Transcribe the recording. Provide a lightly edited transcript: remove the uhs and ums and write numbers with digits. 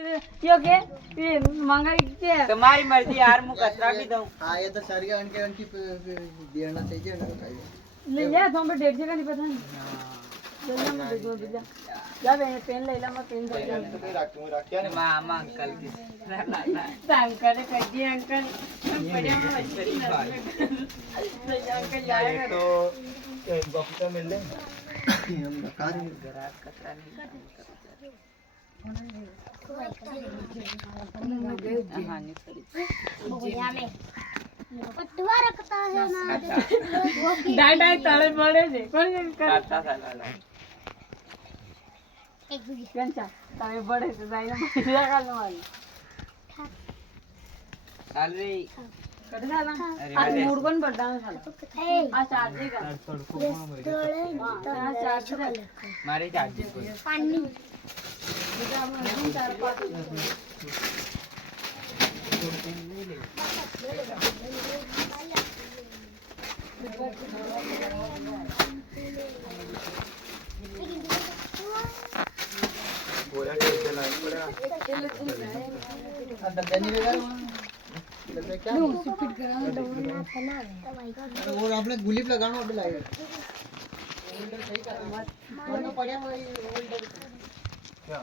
यो के ये मंगाई के तुम्हारी मर्जी यार मु कचरा भी दूं। हां ये तो सर के उनकी देना चाहिए ना ले जा तुम पे डेढ़ जगह नहीं पता नहीं जल्दी मत दे दो जा बे पेन ले ला मैं पेन दे दूं तो रख क्या नहीं मामा अंकल की अंकल कजी अंकल बढ़िया मछली अंकल जाएगा तो बॉक्स मिल ले हम बता रहे हैं गराज कचरा नहीं हाँ नहीं सॉरी बढ़िया में पटवा रखता है ना डाई डाई तले पड़े છે કોણ काटा साला एक भी કંચા તમે પડે છે દાઈના મજા કાલ મારી चल रे કટ સાલા अरे આ वाले। મૂડ કોણ બડાનો સાલા ए આ ચાર્જે કા આ ચાર્જ કા मारे चार्ज को पानी બીજા માં હું ચાર પાંચ बोला ठीक चला पड़ा अंदर देनी बेकार क्या फिट करा और आपने गुलीब लगाना अभी लाएगा होल्डर सही कर मत पड़ा क्या